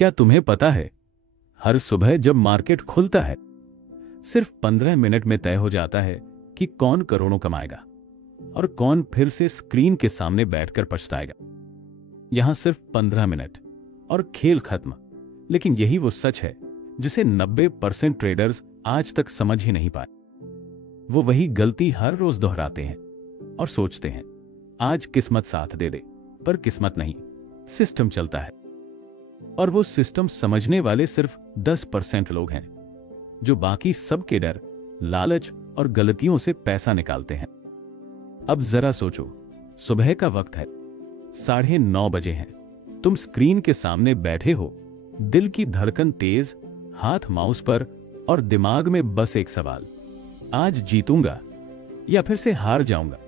क्या तुम्हें पता है, हर सुबह जब मार्केट खुलता है सिर्फ 15 मिनट में तय हो जाता है कि कौन करोड़ों कमाएगा और कौन फिर से स्क्रीन के सामने बैठकर पछताएगा। यहां सिर्फ 15 मिनट और खेल खत्म। लेकिन यही वो सच है जिसे 90% ट्रेडर्स आज तक समझ ही नहीं पाए। वो वही गलती हर रोज दोहराते हैं और सोचते हैं आज किस्मत साथ दे दे, पर किस्मत नहीं, सिस्टम चलता है। और वो सिस्टम समझने वाले सिर्फ 10% लोग हैं, जो बाकी सबके डर, लालच और गलतियों से पैसा निकालते हैं। अब जरा सोचो, सुबह का वक्त है, 9:30 बजे हैं, तुम स्क्रीन के सामने बैठे हो, दिल की धड़कन तेज, हाथ माउस पर और दिमाग में बस एक सवाल, आज जीतूंगा या फिर से हार जाऊंगा।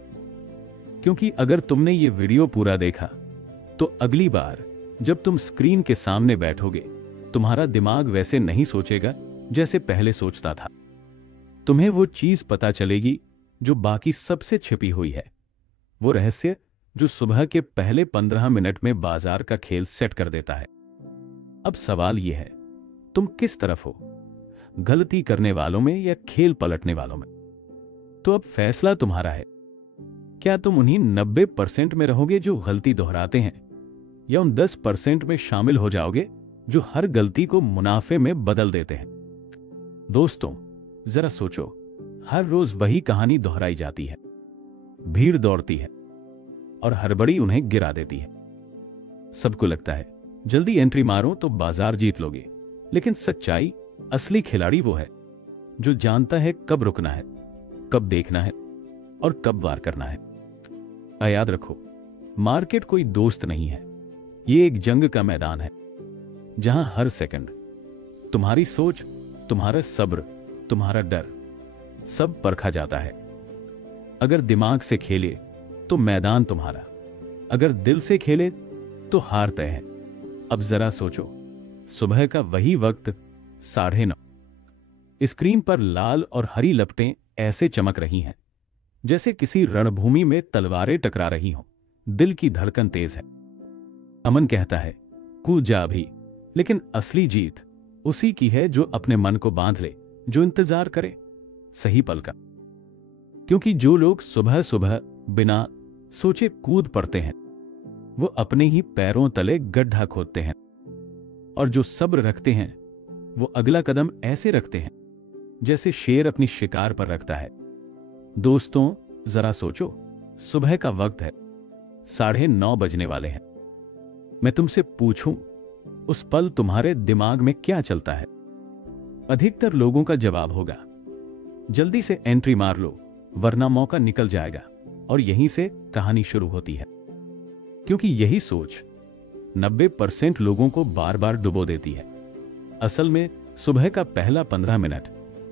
क्योंकि अगर तुमने ये वीडियो पूरा देखा तो अगली बार जब तुम स्क्रीन के सामने बैठोगे तुम्हारा दिमाग वैसे नहीं सोचेगा जैसे पहले सोचता था। तुम्हें वो चीज पता चलेगी जो बाकी सबसे छिपी हुई है, वो रहस्य जो सुबह के पहले 15 मिनट में बाजार का खेल सेट कर देता है। अब सवाल यह है, तुम किस तरफ हो, गलती करने वालों में या खेल पलटने वालों में? तो अब फैसला तुम्हारा है। क्या तुम उन्हीं 90% में रहोगे जो गलती दोहराते हैं, या उन 10% में शामिल हो जाओगे जो हर गलती को मुनाफे में बदल देते हैं? दोस्तों, जरा सोचो, हर रोज वही कहानी दोहराई जाती है। भीड़ दौड़ती है और हड़बड़ी उन्हें गिरा देती है। सबको लगता है जल्दी एंट्री मारो तो बाजार जीत लोगे, लेकिन सच्चाई, असली खिलाड़ी वो है जो जानता है कब रुकना है, कब देखना है और कब वार करना है। याद रखो, मार्केट कोई दोस्त नहीं है, ये एक जंग का मैदान है जहां हर सेकंड तुम्हारी सोच, तुम्हारा सब्र, तुम्हारा डर सब परखा जाता है। अगर दिमाग से खेले तो मैदान तुम्हारा, अगर दिल से खेले तो हार तय है। अब जरा सोचो, सुबह का वही वक्त 9:30, स्क्रीन पर लाल और हरी लपटें ऐसे चमक रही हैं जैसे किसी रणभूमि में तलवारें टकरा रही हों। दिल की धड़कन तेज है, अमन कहता है कूद जा अभी। लेकिन असली जीत उसी की है जो अपने मन को बांध ले, जो इंतजार करे सही पल का। क्योंकि जो लोग सुबह सुबह बिना सोचे कूद पड़ते हैं वो अपने ही पैरों तले गड्ढा खोदते हैं, और जो सब्र रखते हैं वो अगला कदम ऐसे रखते हैं जैसे शेर अपनी शिकार पर रखता है। दोस्तों, जरा सोचो, सुबह का वक्त है, 9:30 बजने वाले हैं। मैं तुमसे पूछूं, उस पल तुम्हारे दिमाग में क्या चलता है? अधिकतर लोगों का जवाब होगा जल्दी से एंट्री मार लो वरना मौका निकल जाएगा। और यहीं से कहानी शुरू होती है, क्योंकि यही सोच 90% लोगों को बार बार डुबो देती है। असल में सुबह का पहला 15 मिनट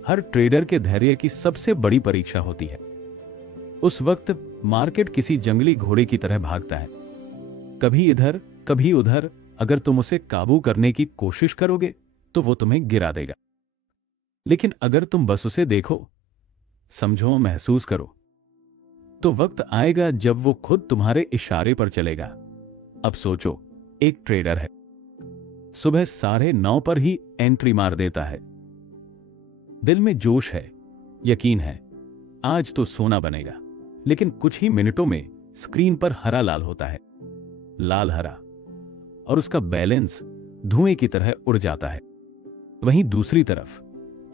हर ट्रेडर के धैर्य की सबसे बड़ी परीक्षा होती है। उस वक्त मार्केट किसी जंगली घोड़े की तरह भागता है, कभी इधर कभी उधर। अगर तुम उसे काबू करने की कोशिश करोगे तो वो तुम्हें गिरा देगा। लेकिन अगर तुम बस उसे देखो, समझो, महसूस करो, तो वक्त आएगा जब वो खुद तुम्हारे इशारे पर चलेगा। अब सोचो, एक ट्रेडर है, सुबह 9:30 पर ही एंट्री मार देता है। दिल में जोश है, यकीन है, आज तो सोना बनेगा। लेकिन कुछ ही मिनटों में स्क्रीन पर हरा लाल होता है, लाल हरा, और उसका बैलेंस धुएं की तरह उड़ जाता है। वहीं दूसरी तरफ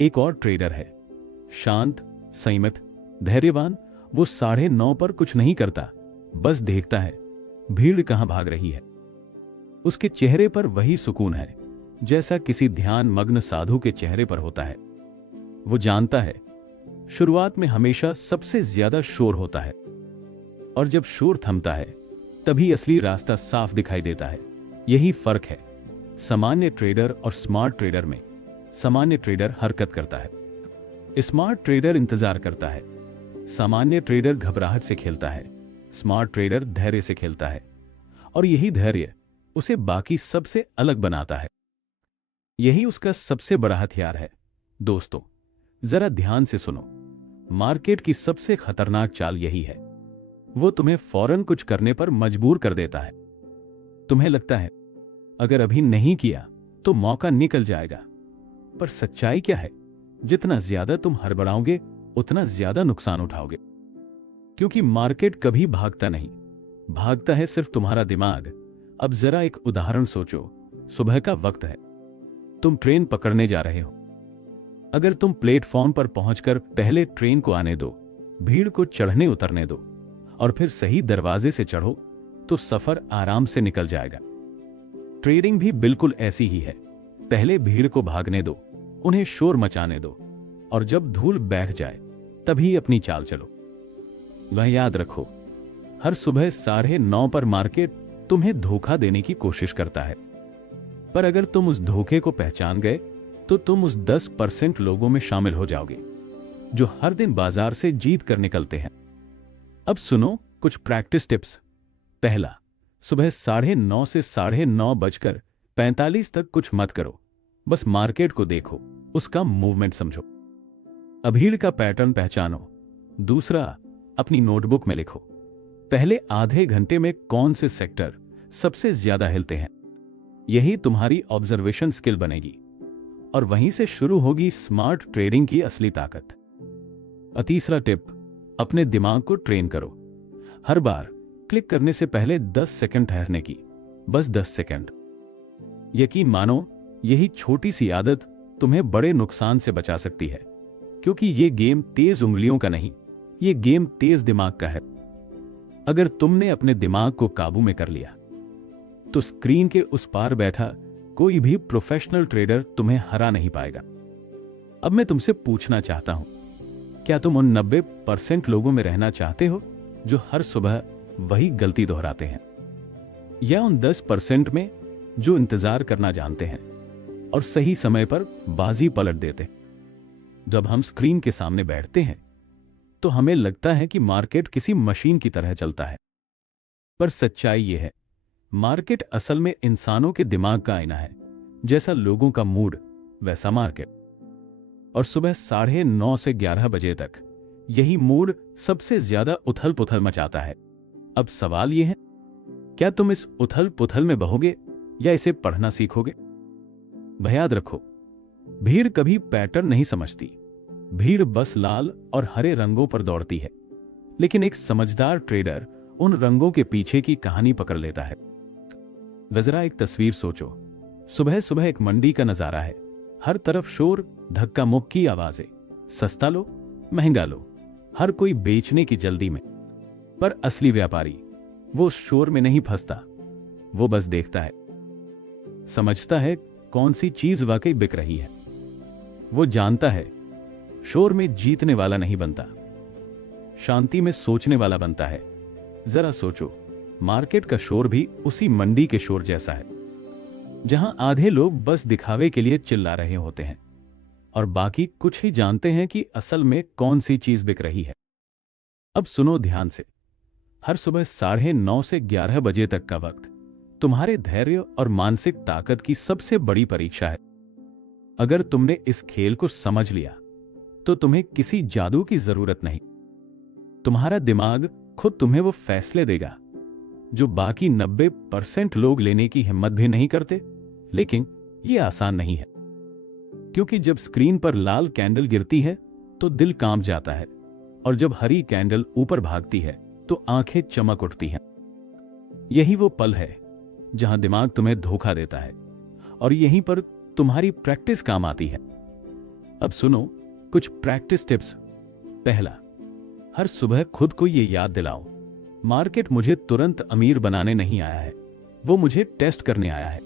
एक और ट्रेडर है, शांत, संयमित, धैर्यवान। वो 9:30 पर कुछ नहीं करता, बस देखता है भीड़ कहां भाग रही है। उसके चेहरे पर वही सुकून है जैसा किसी ध्यान मग्न साधु के चेहरे पर होता है। वो जानता है शुरुआत में हमेशा सबसे ज्यादा शोर होता है, और जब शोर थमता है तभी असली रास्ता साफ दिखाई देता है। यही फर्क है सामान्य ट्रेडर और स्मार्ट ट्रेडर में। सामान्य ट्रेडर हरकत करता है, स्मार्ट ट्रेडर इंतजार करता है। सामान्य ट्रेडर घबराहट से खेलता है, स्मार्ट ट्रेडर धैर्य से खेलता है। और यही धैर्य उसे बाकी सबसे अलग बनाता है। यही उसका सबसे बड़ा हथियार है। दोस्तों, जरा ध्यान से सुनो, मार्केट की सबसे खतरनाक चाल यही है। वो तुम्हें फौरन कुछ करने पर मजबूर कर देता है। तुम्हें लगता है अगर अभी नहीं किया तो मौका निकल जाएगा। पर सच्चाई क्या है? जितना ज्यादा तुम हड़बड़ाओगे उतना ज्यादा नुकसान उठाओगे, क्योंकि मार्केट कभी भागता नहीं, भागता है सिर्फ तुम्हारा दिमाग। अब जरा एक उदाहरण सोचो। सुबह का वक्त है, तुम ट्रेन पकड़ने जा रहे हो। अगर तुम प्लेटफॉर्म पर पहुंचकर पहले ट्रेन को आने दो, भीड़ को चढ़ने उतरने दो और फिर सही दरवाजे से चढ़ो, तो सफर आराम से निकल जाएगा। ट्रेडिंग भी बिल्कुल ऐसी ही है। पहले भीड़ को भागने दो, उन्हें शोर मचाने दो, और जब धूल बैठ जाए तभी अपनी चाल चलो। वह याद रखो, हर सुबह 9:30 पर मार्केट तुम्हें धोखा देने की कोशिश करता है, पर अगर तुम उस धोखे को पहचान गए तो तुम उस 10% लोगों में शामिल हो जाओगे जो हर दिन बाजार से जीत कर निकलते हैं। अब सुनो कुछ प्रैक्टिस टिप्स। पहला, सुबह 9:30 से 9:45 तक कुछ मत करो, बस मार्केट को देखो, उसका मूवमेंट समझो, भीड़ का पैटर्न पहचानो। दूसरा, अपनी नोटबुक में लिखो, पहले आधे घंटे में कौन से सेक्टर सबसे ज्यादा हिलते हैं। यही तुम्हारी ऑब्जर्वेशन स्किल बनेगी और वहीं से शुरू होगी स्मार्ट ट्रेडिंग की असली ताकत। तीसरा टिप, अपने दिमाग को ट्रेन करो। हर बार क्लिक करने से पहले 10 सेकंड ठहरने की, बस 10 सेकंड। यकीन मानो, यही छोटी सी आदत तुम्हें बड़े नुकसान से बचा सकती है, क्योंकि ये गेम तेज उंगलियों का नहीं, ये गेम तेज दिमाग का है। अगर तुमने अपने दिमाग को काबू में कर लिया तो स्क्रीन के उस पार बैठा कोई भी प्रोफेशनल ट्रेडर तुम्हें हरा नहीं पाएगा। अब मैं तुमसे पूछना चाहता हूं, क्या तुम उन 90% लोगों में रहना चाहते हो जो हर सुबह वही गलती दोहराते हैं, या उन 10% में जो इंतजार करना जानते हैं और सही समय पर बाजी पलट देते हैं? जब हम स्क्रीन के सामने बैठते हैं तो हमें लगता है कि मार्केट किसी मशीन की तरह चलता है, पर सच्चाई यह है, मार्केट असल में इंसानों के दिमाग का आईना है। जैसा लोगों का मूड वैसा मार्केट। और सुबह 9:30 से 11 बजे तक यही मूड सबसे ज्यादा उथल पुथल मचाता है। अब सवाल यह है, क्या तुम इस उथल पुथल में बहोगे या इसे पढ़ना सीखोगे? वह याद रखो, भीड़ कभी पैटर्न नहीं समझती, भीड़ बस लाल और हरे रंगों पर दौड़ती है, लेकिन एक समझदार ट्रेडर उन रंगों के पीछे की कहानी पकड़ लेता है। जरा एक तस्वीर सोचो, सुबह सुबह एक मंडी का नजारा है, हर तरफ शोर, धक्का मुक्की आवाजें, सस्ता लो महंगा लो, हर कोई बेचने की जल्दी में। पर असली व्यापारी वो शोर में नहीं फंसता, वो बस देखता है, समझता है कौन सी चीज वाकई बिक रही है। वो जानता है शोर में जीतने वाला नहीं बनता, शांति में सोचने वाला बनता है। जरा सोचो, मार्केट का शोर भी उसी मंडी के शोर जैसा है, जहां आधे लोग बस दिखावे के लिए चिल्ला रहे होते हैं और बाकी कुछ ही जानते हैं कि असल में कौन सी चीज बिक रही है। अब सुनो ध्यान से, हर सुबह 9:30 से 11 बजे तक का वक्त तुम्हारे धैर्य और मानसिक ताकत की सबसे बड़ी परीक्षा है। अगर तुमने इस खेल को समझ लिया तो तुम्हें किसी जादू की जरूरत नहीं, तुम्हारा दिमाग खुद तुम्हें वो फैसले देगा जो बाकी 90% लोग लेने की हिम्मत भी नहीं करते। लेकिन यह आसान नहीं है, क्योंकि जब स्क्रीन पर लाल कैंडल गिरती है तो दिल कांप जाता है, और जब हरी कैंडल ऊपर भागती है तो आंखें चमक उठती हैं। यही वो पल है जहां दिमाग तुम्हें धोखा देता है, और यहीं पर तुम्हारी प्रैक्टिस काम आती है। अब सुनो कुछ प्रैक्टिस टिप्स। पहला, हर सुबह खुद को यह याद दिलाओ, मार्केट मुझे तुरंत अमीर बनाने नहीं आया है, वो मुझे टेस्ट करने आया है।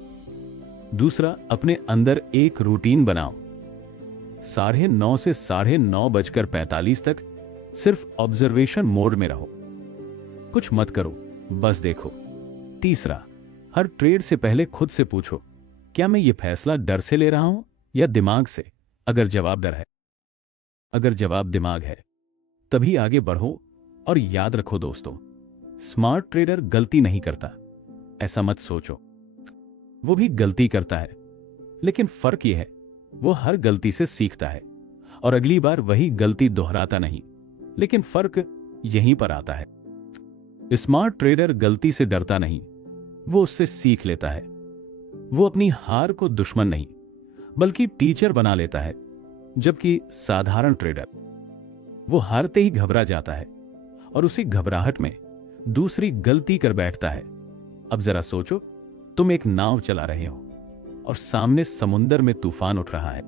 दूसरा, अपने अंदर एक रूटीन बनाओ, 9:30 से 9:45 तक सिर्फ ऑब्जर्वेशन मोड में रहो, कुछ मत करो, बस देखो। तीसरा, हर ट्रेड से पहले खुद से पूछो, क्या मैं ये फैसला डर से ले रहा हूं या दिमाग से? अगर जवाब डर है, अगर जवाब दिमाग है, तभी आगे बढ़ो। और याद रखो दोस्तों, स्मार्ट ट्रेडर गलती नहीं करता, ऐसा मत सोचो, वो भी गलती करता है, लेकिन फर्क यह है वो हर गलती से सीखता है और अगली बार वही गलती दोहराता नहीं। लेकिन फर्क यहीं पर आता है, स्मार्ट ट्रेडर गलती से डरता नहीं, वो उससे सीख लेता है, वो अपनी हार को दुश्मन नहीं बल्कि टीचर बना लेता है, जबकि साधारण ट्रेडर वो हारते ही घबरा जाता है और उसी घबराहट में दूसरी गलती कर बैठता है। अब जरा सोचो, तुम एक नाव चला रहे हो और सामने समुंदर में तूफान उठ रहा है।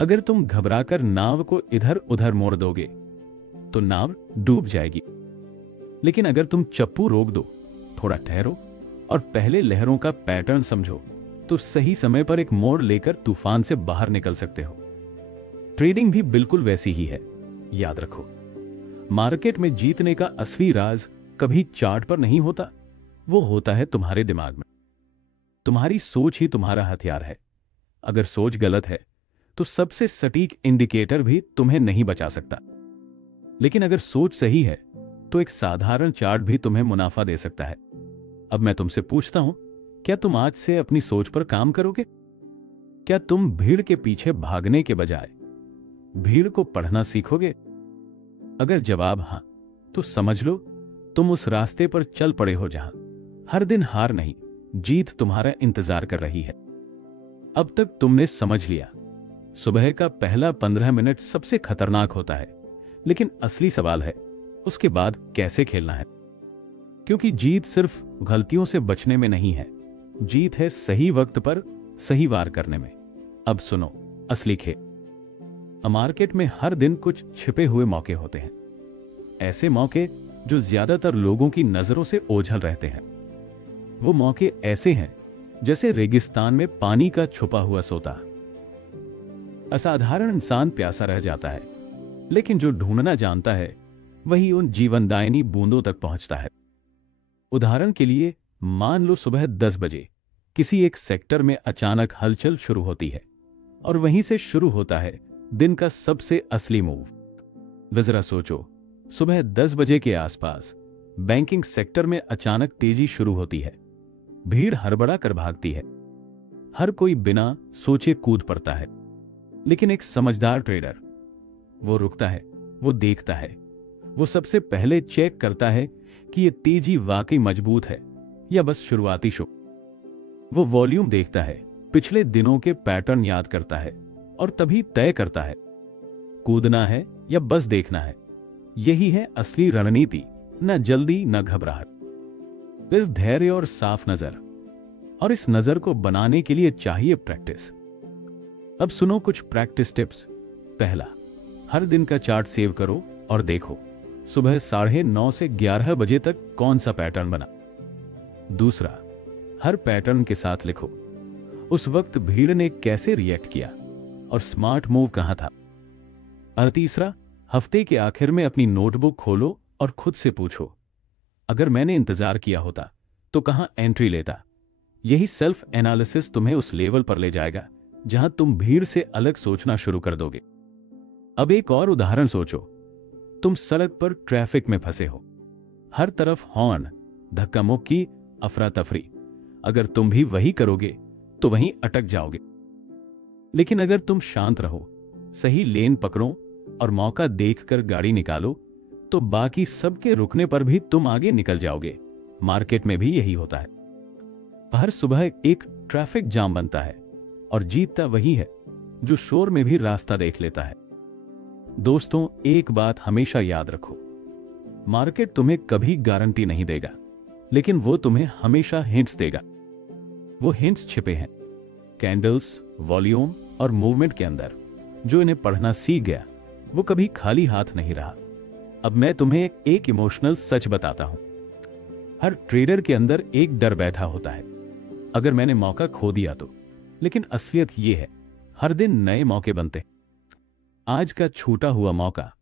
अगर तुम घबराकर नाव को इधर उधर मोड़ दोगे तो नाव डूब जाएगी। लेकिन अगर तुम चप्पू रोक दो, थोड़ा ठहरो और पहले लहरों का पैटर्न समझो, तो सही समय पर एक मोड़ लेकर तूफान से बाहर निकल सकते हो। ट्रेडिंग भी बिल्कुल वैसी ही है। याद रखो, मार्केट में जीतने का असली राज कभी चार्ट पर नहीं होता, वो होता है तुम्हारे दिमाग में। तुम्हारी सोच ही तुम्हारा हथियार है। अगर सोच गलत है तो सबसे सटीक इंडिकेटर भी तुम्हें नहीं बचा सकता। लेकिन अगर सोच सही है तो एक साधारण चार्ट भी तुम्हें मुनाफा दे सकता है। अब मैं तुमसे पूछता हूं, क्या तुम आज से अपनी सोच पर काम करोगे? क्या तुम भीड़ के पीछे भागने के बजाय भीड़ को पढ़ना सीखोगे? अगर जवाब हां, तो समझ लो तुम उस रास्ते पर चल पड़े हो जहां हर दिन हार नहीं, जीत तुम्हारा इंतजार कर रही है। अब तक तुमने समझ लिया, सुबह का पहला 15 मिनट सबसे खतरनाक होता है, लेकिन असली सवाल है उसके बाद कैसे खेलना है। क्योंकि जीत सिर्फ गलतियों से बचने में नहीं है, जीत है सही वक्त पर सही वार करने में। अब सुनो असली खेल। मार्केट में हर दिन कुछ छिपे हुए मौके होते हैं, ऐसे मौके जो ज्यादातर लोगों की नजरों से ओझल रहते हैं। वो मौके ऐसे हैं जैसे रेगिस्तान में पानी का छुपा हुआ सोता। असाधारण इंसान प्यासा रह जाता है, लेकिन जो ढूंढना जानता है वही उन जीवनदायिनी बूंदों तक पहुंचता है। उदाहरण के लिए, मान लो सुबह 10 बजे किसी एक सेक्टर में अचानक हलचल शुरू होती है और वहीं से शुरू होता है दिन का सबसे असली मूव। जरा सोचो, सुबह 10 बजे के आसपास बैंकिंग सेक्टर में अचानक तेजी शुरू होती है। भीड़ हड़बड़ा कर भागती है, हर कोई बिना सोचे कूद पड़ता है। लेकिन एक समझदार ट्रेडर वो रुकता है, वो देखता है, वो सबसे पहले चेक करता है कि ये तेजी वाकई मजबूत है या बस शुरुआती शो। वो वॉल्यूम देखता है, पिछले दिनों के पैटर्न याद करता है और तभी तय करता है कूदना है या बस देखना है। यही है असली रणनीति, न जल्दी न घबराहट, सिर्फ धैर्य और साफ नजर। और इस नजर को बनाने के लिए चाहिए प्रैक्टिस। अब सुनो कुछ प्रैक्टिस टिप्स। पहला, हर दिन का चार्ट सेव करो और देखो सुबह 9:30 से 11 बजे तक कौन सा पैटर्न बना। दूसरा, हर पैटर्न के साथ लिखो उस वक्त भीड़ ने कैसे रिएक्ट किया और स्मार्ट मूव कहां था। और तीसरा, हफ्ते के आखिर में अपनी नोटबुक खोलो और खुद से पूछो, अगर मैंने इंतजार किया होता तो कहां एंट्री लेता। यही सेल्फ एनालिसिस तुम्हें उस लेवल पर ले जाएगा जहां तुम भीड़ से अलग सोचना शुरू कर दोगे। अब एक और उदाहरण सोचो। तुम सड़क पर ट्रैफिक में फंसे हो, हर तरफ हॉर्न, धक्का मुक्की, अफरा तफरी। अगर तुम भी वही करोगे तो वहीं अटक जाओगे। लेकिन अगर तुम शांत रहो, सही लेन पकड़ो और मौका देखकर गाड़ी निकालो, तो बाकी सबके रुकने पर भी तुम आगे निकल जाओगे। मार्केट में भी यही होता है। हर सुबह एक ट्रैफिक जाम बनता है और जीतता वही है जो शोर में भी रास्ता देख लेता है। दोस्तों, एक बात हमेशा याद रखो, मार्केट तुम्हें कभी गारंटी नहीं देगा, लेकिन वो तुम्हें हमेशा हिंट्स देगा। वो हिंट्स छिपे हैं कैंडल्स, वॉल्यूम और मूवमेंट के अंदर। जो इन्हें पढ़ना सीख गया वो कभी खाली हाथ नहीं रहा। अब मैं तुम्हें एक इमोशनल सच बताता हूं। हर ट्रेडर के अंदर एक डर बैठा होता है, अगर मैंने मौका खो दिया तो। लेकिन असलियत यह है, हर दिन नए मौके बनते हैं। आज का छूटा हुआ मौका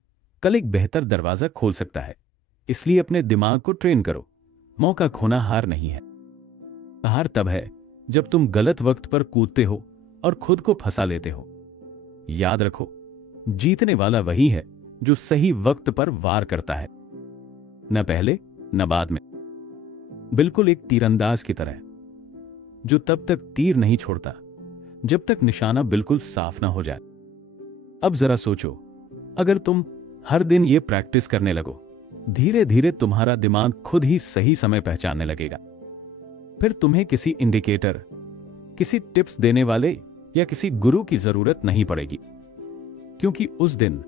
कल एक बेहतर दरवाजा खोल सकता है। इसलिए अपने दिमाग को ट्रेन करो। मौका खोना हार नहीं है। हार तब है जब तुम गलत वक्त पर कूदते हो और खुद को फंसा लेते हो। याद रखो, जीतने वाला वही है जो सही वक्त पर वार करता है, न पहले न बाद में। बिल्कुल एक तीरंदाज की तरह, जो तब तक तीर नहीं छोड़ता जब तक निशाना बिल्कुल साफ ना हो जाए। अब जरा सोचो, अगर तुम हर दिन ये प्रैक्टिस करने लगो, धीरे धीरे तुम्हारा दिमाग खुद ही सही समय पहचानने लगेगा। फिर तुम्हें किसी इंडिकेटर, किसी टिप्स देने वाले या किसी गुरु की जरूरत नहीं पड़ेगी, क्योंकि उस दिन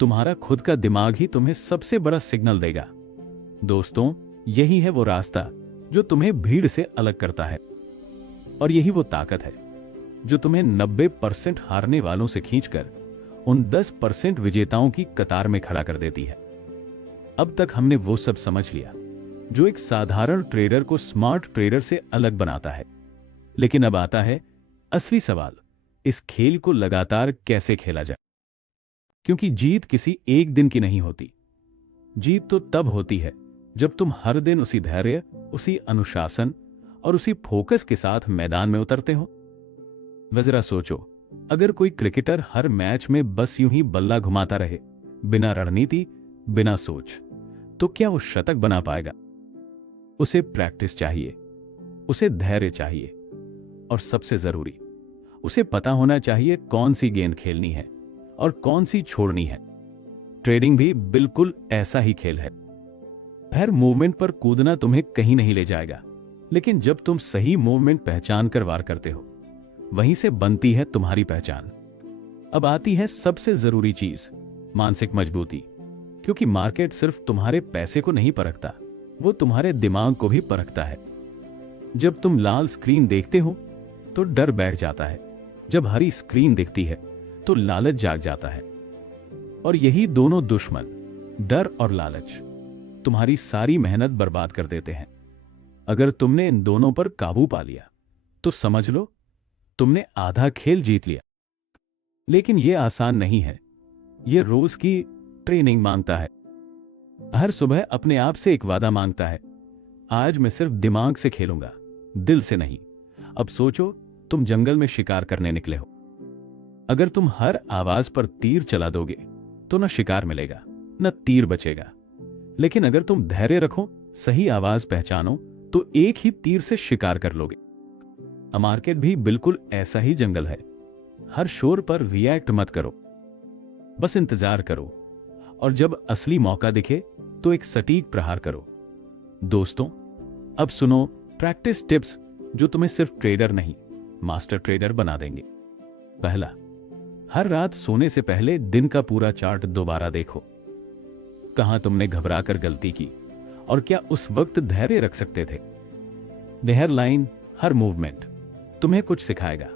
तुम्हारा खुद का दिमाग ही तुम्हें सबसे बड़ा सिग्नल देगा। दोस्तों, यही है वो रास्ता जो तुम्हें भीड़ से अलग करता है, और यही वो ताकत है जो तुम्हें 90% हारने वालों से खींचकर उन 10% विजेताओं की कतार में खड़ा कर देती है। अब तक हमने वो सब समझ लिया जो एक साधारण ट्रेडर को स्मार्ट ट्रेडर से अलग बनाता है, लेकिन अब आता है असली सवाल, इस खेल को लगातार कैसे खेला जाए। क्योंकि जीत किसी एक दिन की नहीं होती। जीत तो तब होती है जब तुम हर दिन उसी धैर्य, उसी अनुशासन और उसी फोकस के साथ मैदान में उतरते हो। जरा सोचो, अगर कोई क्रिकेटर हर मैच में बस यूं ही बल्ला घुमाता रहे, बिना रणनीति, बिना सोच, तो क्या वो शतक बना पाएगा? उसे प्रैक्टिस चाहिए, उसे धैर्य चाहिए, और सबसे जरूरी, उसे पता होना चाहिए कौन सी गेंद खेलनी है और कौन सी छोड़नी है। ट्रेडिंग भी बिल्कुल ऐसा ही खेल है। हर मूवमेंट पर कूदना तुम्हें कहीं नहीं ले जाएगा, लेकिन जब तुम सही मूवमेंट पहचान कर वार करते हो, वहीं से बनती है तुम्हारी पहचान। अब आती है सबसे जरूरी चीज, मानसिक मजबूती। क्योंकि मार्केट सिर्फ तुम्हारे पैसे को नहीं परखता, वो तुम्हारे दिमाग को भी परखता है। जब तुम लाल स्क्रीन देखते हो तो डर बैठ जाता है, जब हरी स्क्रीन दिखती है तो लालच जाग जाता है। और यही दोनों दुश्मन, डर और लालच, तुम्हारी सारी मेहनत बर्बाद कर देते हैं। अगर तुमने इन दोनों पर काबू पा लिया तो समझ लो तुमने आधा खेल जीत लिया। लेकिन यह आसान नहीं है, यह रोज की ट्रेनिंग मांगता है। हर सुबह अपने आप से एक वादा मांगता है, आज मैं सिर्फ दिमाग से खेलूंगा, दिल से नहीं। अब सोचो, तुम जंगल में शिकार करने निकले हो। अगर तुम हर आवाज पर तीर चला दोगे तो न शिकार मिलेगा, न तीर बचेगा। लेकिन अगर तुम धैर्य रखो, सही आवाज पहचानो, तो एक ही तीर से शिकार कर लोगे। मार्केट भी बिल्कुल ऐसा ही जंगल है। हर शोर पर रिएक्ट मत करो, बस इंतजार करो, और जब असली मौका दिखे तो एक सटीक प्रहार करो। दोस्तों, अब सुनो प्रैक्टिस टिप्स जो तुम्हें सिर्फ ट्रेडर नहीं, मास्टर ट्रेडर बना देंगे। पहला, हर रात सोने से पहले दिन का पूरा चार्ट दोबारा देखो। कहां तुमने घबराकर गलती की और क्या उस वक्त धैर्य रख सकते थे। हर लाइन, हर मूवमेंट तुम्हें कुछ सिखाएगा।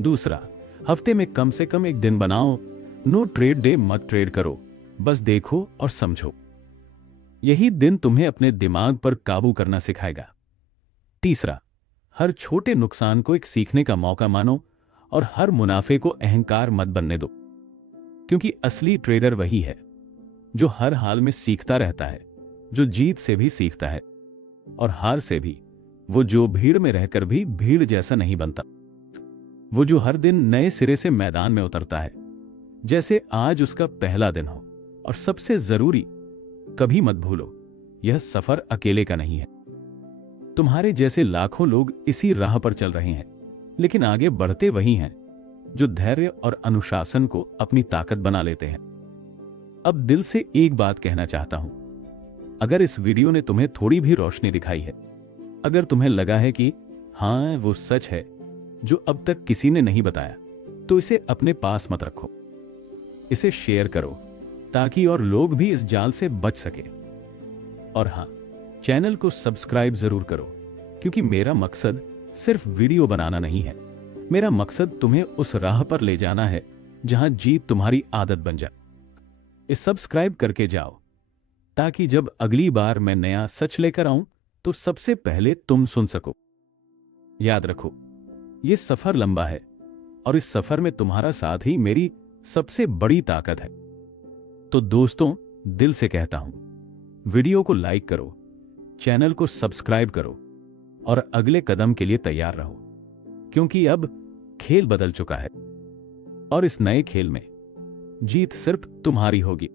दूसरा, हफ्ते में कम से कम एक दिन बनाओ, नो ट्रेड डे मत ट्रेड करो, बस देखो और समझो। यही दिन तुम्हें अपने दिमाग पर काबू करना सिखाएगा। तीसरा, हर छोटे नुकसान को एक सीखने का मौका मानो और हर मुनाफे को अहंकार मत बनने दो। क्योंकि असली ट्रेडर वही है जो हर हाल में सीखता रहता है, जो जीत से भी सीखता है और हार से भी, वो जो भीड़ में रहकर भी भीड़ जैसा नहीं बनता, वो जो हर दिन नए सिरे से मैदान में उतरता है जैसे आज उसका पहला दिन हो। और सबसे जरूरी, कभी मत भूलो, यह सफर अकेले का नहीं है। तुम्हारे जैसे लाखों लोग इसी राह पर चल रहे हैं, लेकिन आगे बढ़ते वही हैं जो धैर्य और अनुशासन को अपनी ताकत बना लेते हैं। अब दिल से एक बात कहना चाहता हूं, अगर इस वीडियो ने तुम्हें थोड़ी भी रोशनी दिखाई है, अगर तुम्हें लगा है कि हां वो सच है जो अब तक किसी ने नहीं बताया, तो इसे अपने पास मत रखो, इसे शेयर करो ताकि और लोग भी इस जाल से बच सके। और हां, चैनल को सब्सक्राइब जरूर करो, क्योंकि मेरा मकसद सिर्फ वीडियो बनाना नहीं है। मेरा मकसद तुम्हें उस राह पर ले जाना है जहां जीत तुम्हारी आदत बन जाए। इस सब्सक्राइब करके जाओ ताकि जब अगली बार मैं नया सच लेकर आऊं तो सबसे पहले तुम सुन सको। याद रखो, यह सफर लंबा है और इस सफर में तुम्हारा साथ ही मेरी सबसे बड़ी ताकत है। तो दोस्तों, दिल से कहता हूं, वीडियो को लाइक करो, चैनल को सब्सक्राइब करो और अगले कदम के लिए तैयार रहो, क्योंकि अब खेल बदल चुका है और इस नए खेल में जीत सिर्फ तुम्हारी होगी।